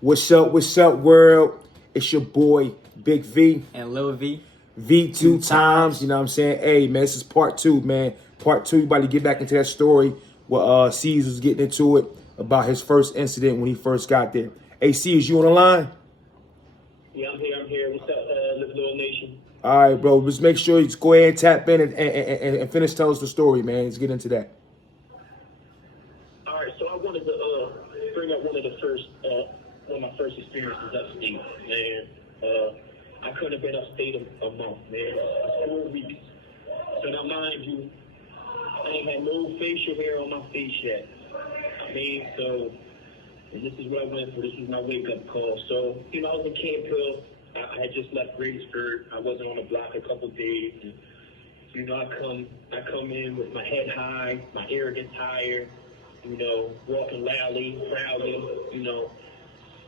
What's up, world? It's your boy, Big V. And Lil V. V two times, you know what I'm saying? Hey, man, this is part two, man. Part two, you about to get back into that story where Ceez was getting into it about his first incident when he first got there. Hey, Ceez, you on the line? Yeah, I'm here. What's up, Live Loyal Nation? All right, bro. Just make sure you just go ahead and tap in and finish telling us the story, man. Let's get into that. All right, so I wanted to bring up one of my first experiences upstate, man. I couldn't have been upstate a month, man. 4 weeks. So now, mind you, I ain't had no facial hair on my face yet. And this is what I went through. This is my wake-up call. So, I was in Camp Hill. I had just left Greensburg. I wasn't on the block a couple days. And, I come in with my head high, my arrogance higher, walking loudly, proudly,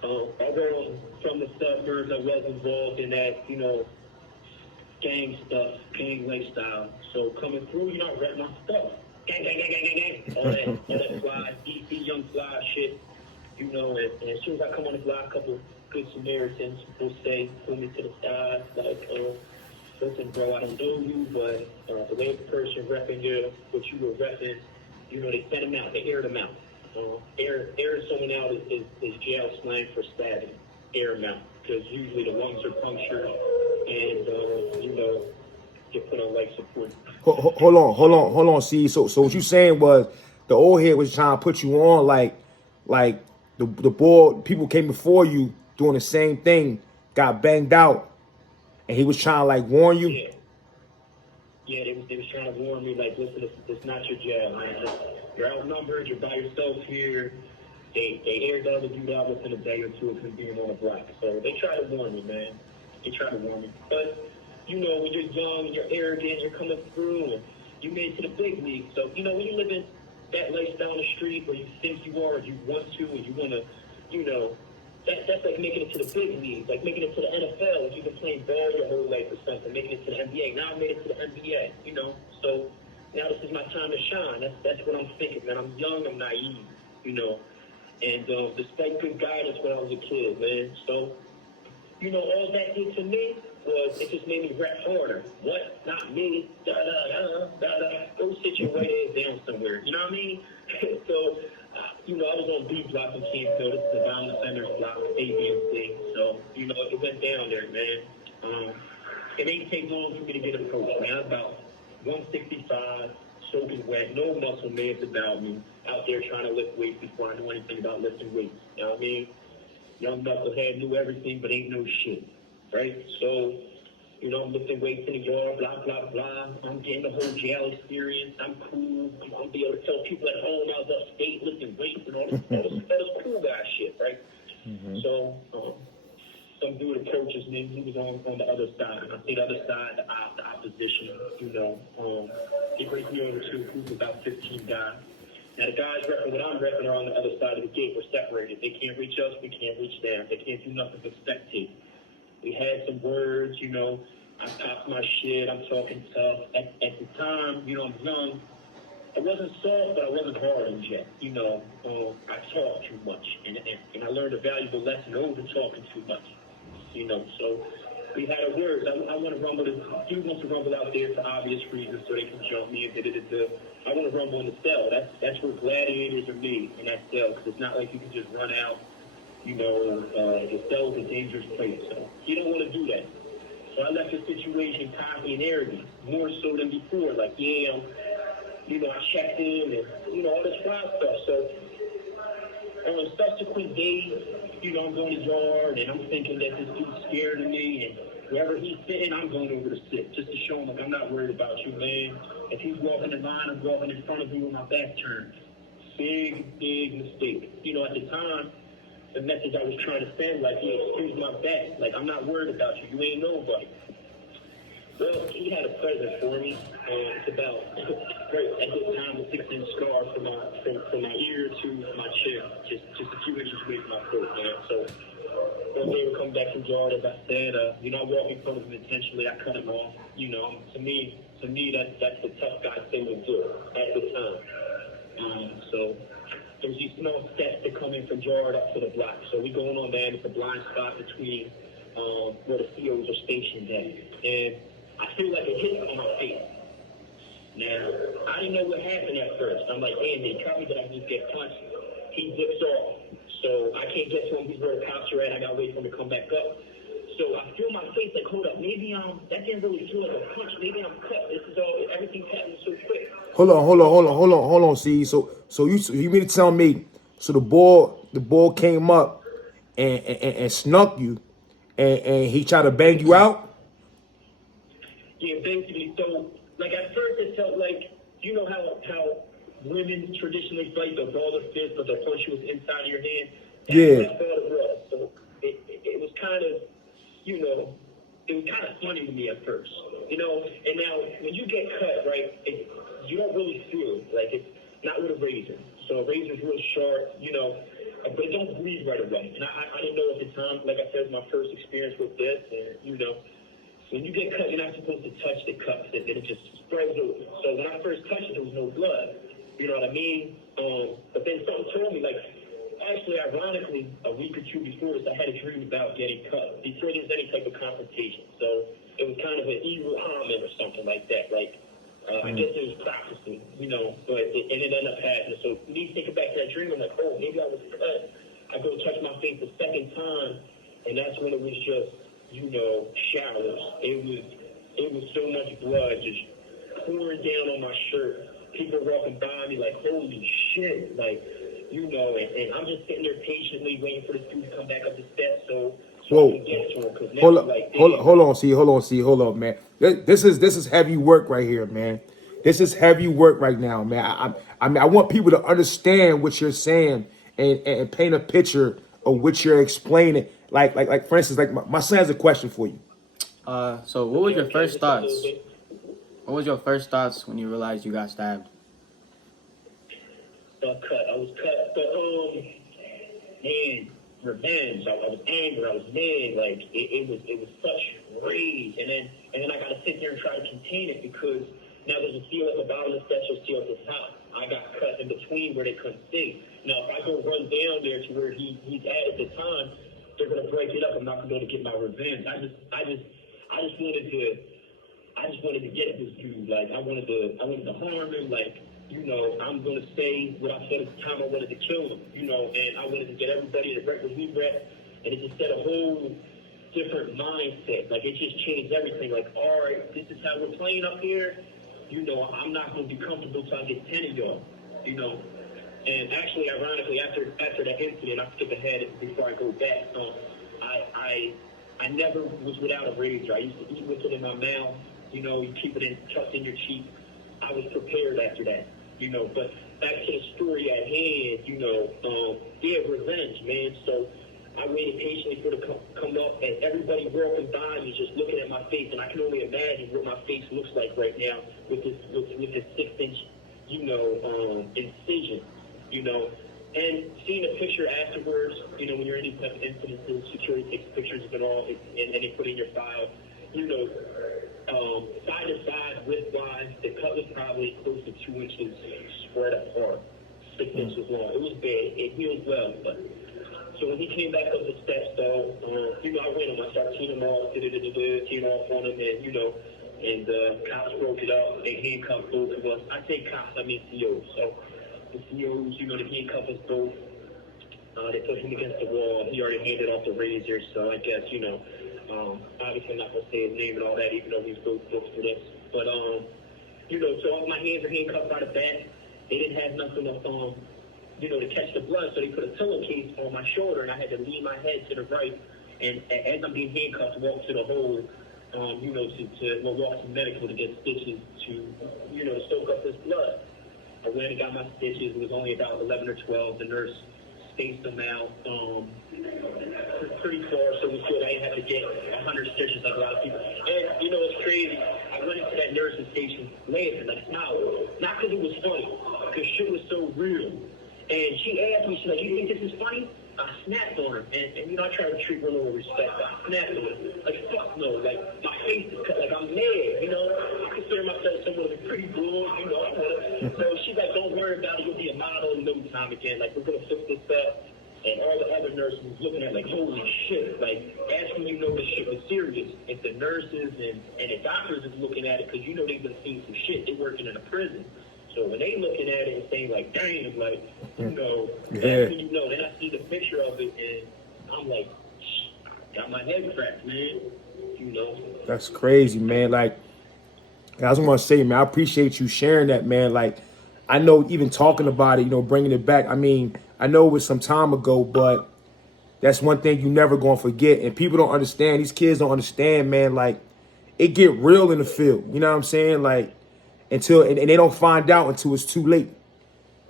although from the suburbs I was involved in that, gang stuff, gang lifestyle. So coming through, I rep my stuff. Gang, gang, gang, gang, gang, gang. All that fly, DC young fly shit. And as soon as I come on the block, a couple good Samaritans will say, pull me to the side, like, listen, bro, I don't know you, but the way the person repping you, what you were repping, they sent him out, they aired him out. Airing someone out is jail slang for stabbing, air him out, because usually the lungs are punctured and, you put on life support. Hold on, Ceez. So what you saying was the old head was trying to put you on like the boy, people came before you doing the same thing, got banged out, and he was trying to like warn you. Yeah, they was trying to warn me, like, listen, it's not your job, man. You're outnumbered, you're by yourself here. They aired the other dude out within a day or two of him being on the block. So they try to warn me, man. They try to warn me. But, when you're young, you're arrogant, you're coming through, and you made it to the big league. So, when you live in that lifestyle on the street where you think you are, or you want to, and you want to, that's like making it to the big leagues, like making it to the NFL. If you've been playing ball your whole life or something, making it to the NBA. Now I made it to the NBA, So now this is my time to shine. That's what I'm thinking, man. I'm young, I'm naive, And despite good guidance when I was a kid, man. So, all that did to me was it just made me rap harder. What? Not me. Da da da da da. Go sit your white ass down somewhere. You know what I mean? So. I was on B block in Camp Hill. This is the Down the Center's block, A, B, and C. So, it went down there, man. It ain't take long for me to get approached, man. About 165, soaking wet, no muscle mans about me, out there trying to lift weights before I knew anything about lifting weights. You know what I mean? Young knucklehead knew everything, but ain't no shit, right? So, I'm lifting weights in the yard, blah, blah, blah. I'm getting the whole jail experience. I'm cool. I'm be able to tell people at home I was upstate lifting weights and all this cool guy shit, right? Mm-hmm. So, some dude approaches me. He was on the other side. And I say the other side, the opposition, He brings me over to a group of about 15 guys. Now, the guys repping what I'm repping are on the other side of the gate. We're separated. They can't reach us. We can't reach them. They can't do nothing but spectate. We had some words, I popped my shit. I'm talking tough. At the time, I'm young. I wasn't soft, but I wasn't hardened yet. I talked too much. And I learned a valuable lesson over talking too much. So we had our words. I want to rumble. Dude wants to rumble out there for obvious reasons so they can jump me and da-da-da-da. I want to rumble in the cell. That's where gladiators are made, in that cell, because it's not like you can just run out. The cell's a dangerous place. So he don't want to do that. So I left the situation cocky and arrogant, more so than before. Like, I checked in and, all this wild stuff. So on subsequent days, I'm going to the yard and I'm thinking that this dude's scared of me. And wherever he's sitting, I'm going over to sit just to show him, like, I'm not worried about you, man. If he's walking in line, I'm walking in front of you with my back turned. Big, big mistake. At the time, the message I was trying to send, like, excuse my back. Like, I'm not worried about you. You ain't nobody. Well, he had a present for me. It's about, right at this time, a 6-inch scar from my ear to my chin. Just a few inches away from my throat, man. So one day we come back from yard, as I said, I walked in front of him intentionally. I cut him off. To me, that's the tough guy thing to do at the time. So there's these small steps that come in from yard up to the block. So we going on there, and it's a blind spot between where the COs are stationed at. And I feel like it hit on my face. Now, I didn't know what happened at first. I'm like, man, they tell me that I just get punched. He dips off. So I can't get to him. He's where the cops are at. I got to wait for him to come back up. So I feel my face like, hold up, maybe that didn't really feel like a punch. Maybe I'm cut. This is all, everything's happening so quick. Hold on, Ceez. So you mean to tell me, so the ball came up and snuck you, and he tried to bang you out? Yeah, basically. So, like, at first it felt like, you know how women traditionally fight, the ball of fist, but the punch was inside of your hand? Yeah. That's all it was. So it was kind of, you know, it was kind of funny to me at first, you know. And now when you get cut, right, you don't really feel it. Like, it's not with a razor. So a razor's real sharp, you know, but it don't bleed right away. And I didn't know at the time. Like I said, it was my first experience with this, and you know, when you get cut, you're not supposed to touch the cuts. It just spreads over. So when I first touched it, there was no blood. You know what I mean? But then something told me, like, actually, ironically, a week or two before this, I had a dream about getting cut before there was any type of confrontation. So it was kind of an evil omen or something like that. Like, I guess it was prophecy, you know, but it ended up happening. So me thinking back to that dream, I'm like, oh, maybe I was cut. I go touch my face the second time, and that's when it was just, you know, showers. It was so much blood just pouring down on my shirt. People walking by me like, holy shit, like, you know, and I'm just sitting there patiently waiting for the dude to come back up the steps so I can get to him. Cause now Hold on, man. This is heavy work right here, man. This is heavy work right now, man. I want people to understand what you're saying and paint a picture of what you're explaining. Like for instance, like my son has a question for you. So what was your first thoughts? What was your first thoughts when you realized you got stabbed? I was cut, but man, revenge. I was angry. I was mad. Like it was such rage, and then I got to sit there and try to contain it because now there's a seal at the bottom of the steps, there's a seal at the top. I got cut in between where they couldn't see. Now if I go run down there to where he's at the time, they're gonna break it up. I'm not gonna be able to get my revenge. I just wanted to get at this dude. Like I wanted to harm him. Like, you know, I'm going to say what I said at the time. I wanted to kill him, you know, and I wanted to get everybody to wreck what we wrecked, and it just set a whole different mindset. Like, it just changed everything. Like, all right, this is how we're playing up here. You know, I'm not going to be comfortable till I get 10 of y'all, you know. And actually, ironically, after that incident, I skip ahead before I go back. I never was without a razor. I used to eat with it in my mouth. You know, you keep it tucked in your cheek. I was prepared after that. You know, but back to the story at hand, you know, revenge, man. So I waited patiently for it to come up, and everybody walking by me just looking at my face, and I can only imagine what my face looks like right now with this 6-inch, you know, incision, you know. And seeing a picture afterwards, you know, when you're in these type of incidences, security takes pictures of it all, and they put it in your file, you know. Side to side, width-wise, the cut was probably close to 2 inches spread apart, 6 inches long. It was bad. It healed well, but so when he came back up the steps, though, you know, I ran him. I started teeing him off, teeing off on him, and you know, and cops broke it up. They handcuffed both of us. I say cops, I mean COs. So the COs, you know, they handcuffed us both. They put him against the wall. He already handed off the razor, so I guess, you know. Obviously, I'm not going to say his name and all that, even though he's both books for this. But, you know, so all my hands are handcuffed by the back. They didn't have nothing to, you know, to catch the blood, so they put a pillowcase on my shoulder, and I had to lean my head to the right. And as I'm being handcuffed, walk to the hole, you know, walk to medical to get stitches to, you know, to soak up this blood. I went and got my stitches. It was only about 11 or 12. The nurse spaced them out. Pretty far, so it was good. I didn't have to get 100 stitches like a lot of people. And, you know, it's crazy. I went into that nursing station laughing, like smiling. Not because it was funny, because shit was so real. And she asked me, she's like, you think this is funny? I snapped on her, and you know, I try to treat her with respect. I snapped on her. Like, fuck no. Like, my face is cut. Like, I'm mad, you know? I consider myself someone with a pretty good, you know? So she's like, don't worry about it. You'll be a model in no time again. Like, we're going to fix this up. And all the other nurses was looking at like, holy shit. Like, that's when you know this shit was serious. If the nurses and the doctors is looking at it, because you know they've been seeing some shit. They working in a prison. So when they looking at it and saying like, dang, like, you know, that's when you know. Then I see the picture of it and I'm like, got my head cracked, man. You know. That's crazy, man. Like, I just want to say, man, I appreciate you sharing that, man. Like, I know even talking about it, you know, bringing it back. I mean, I know it was some time ago, but that's one thing you never going to forget. And people don't understand. These kids don't understand, man. Like, it get real in the field. You know what I'm saying? Like, and they don't find out until it's too late.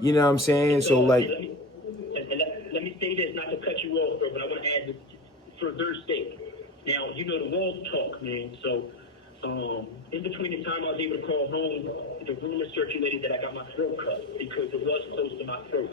You know what I'm saying? So, like. Let me say this, not to cut you off, bro, but I want to add this for their sake. Now, you know, the walls talk, man. So, in between the time I was able to call home, the rumor circulated that I got my throat cut because it was close to my throat.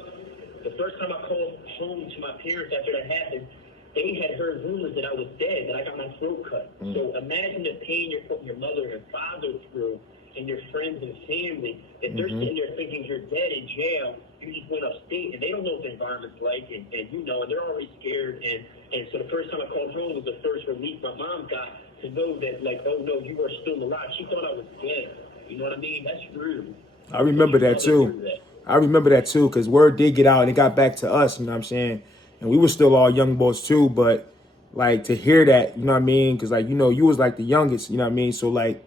The first time I called home to my parents after that happened, they had heard rumors that I was dead, that I got my throat cut. So imagine the pain you're putting your mother and father through and your friends and family. If they're sitting there thinking you're dead in jail, you just went upstate, and they don't know what the environment's like, and you know, and they're already scared. And so the first time I called home was the first relief my mom got to know that, like, oh, no, you are still alive. She thought I was dead. You know what I mean? That's rude. I remember that, too. I remember that, too, because word did get out, and it got back to us, you know what I'm saying? And we were still all young boys, too, but, like, to hear that, you know what I mean? Because, like, you know, you was, like, the youngest, you know what I mean? So, like,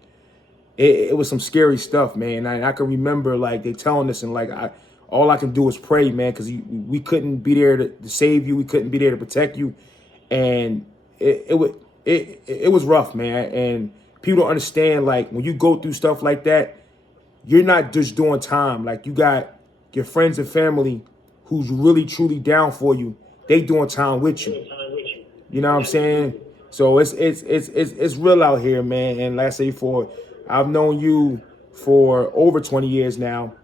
it was some scary stuff, man. I can remember, like, they telling us, and, like, all I can do is pray, man, because we couldn't be there to save you. We couldn't be there to protect you. And it was rough, man. And people don't understand, like, when you go through stuff like that, you're not just doing time. Like, you got your friends and family who's really, truly down for you. They doing time with you. You know what I'm saying? So it's real out here, man. And like I say, I've known you for over 20 years now.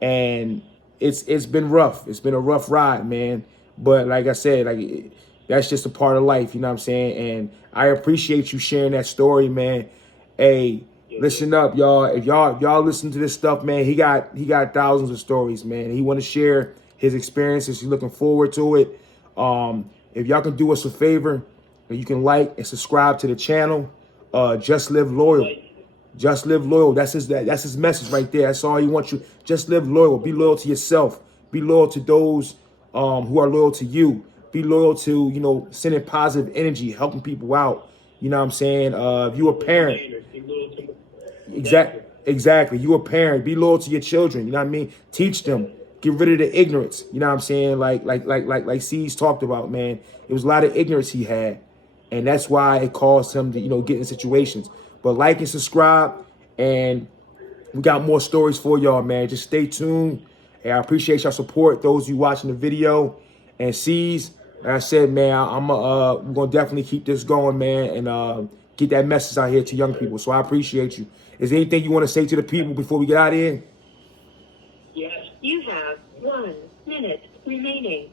And it's been rough. It's been a rough ride, man. But like I said, like, that's just a part of life, you know what I'm saying? And I appreciate you sharing that story, man. Hey, listen up, y'all. If y'all listen to this stuff, man, he got thousands of stories, man. He want to share his experiences. He's looking forward to it. If y'all can do us a favor, you can like and subscribe to the channel. Just Live Loyal. Just live loyal. That's his message right there. That's all he wants you. Just live loyal. Be loyal to yourself. Be loyal to those who are loyal to you. Be loyal to, you know, sending positive energy, helping people out. You know what I'm saying? If you a parent, exactly. You a parent. Be loyal to your children. You know what I mean? Teach them. Get rid of the ignorance. You know what I'm saying? Like Ceez talked about, man. It was a lot of ignorance he had, and that's why it caused him to, you know, get in situations. But like and subscribe, and we got more stories for y'all, man. Just stay tuned. And I appreciate y'all support, those of you watching the video. And Ceez, like I said, man, we're gonna definitely keep this going, man, and get that message out here to young people. So I appreciate you. Is there anything you want to say to the people before we get out of here? Yes. You have 1 minute remaining.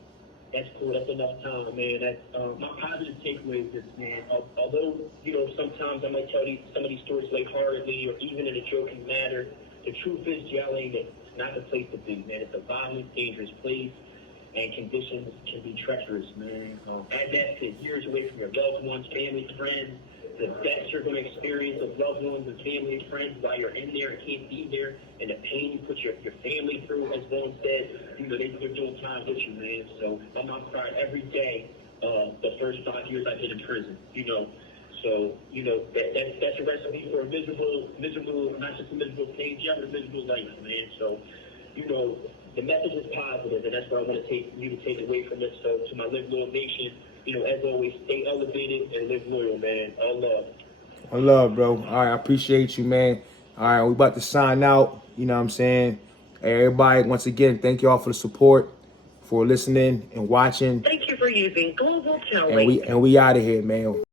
That's cool. That's enough time, man. That's my positive takeaway is this, man. Although, you know, sometimes I might tell some of these stories lightheartedly or even in a joking manner, the truth is, jail ain't it. It's not the place to be, man. It's a violent, dangerous place, and conditions can be treacherous, man. Add that to years away from your loved ones, family, friends, the deaths you're going to experience of loved ones and family and friends while you're in there and can't be there, and the pain you put your family through, as Vaughn said, you know, they're doing time with you, man. So my mom cried every day the first 5 years I've been in prison, you know. So, you know, that's a recipe for a miserable, not just a miserable pain, you have a miserable life, man. So, you know, the message is positive, and that's what I want to you to take away from it. So to my Live Loyal Nation, you know, as always, stay elevated and live loyal, man. All love. All love, bro. All right, I appreciate you, man. All right, we about to sign out. You know what I'm saying? Hey, everybody, once again, thank y'all for the support, for listening and watching. Thank you for using Global Telly. And we out of here, man.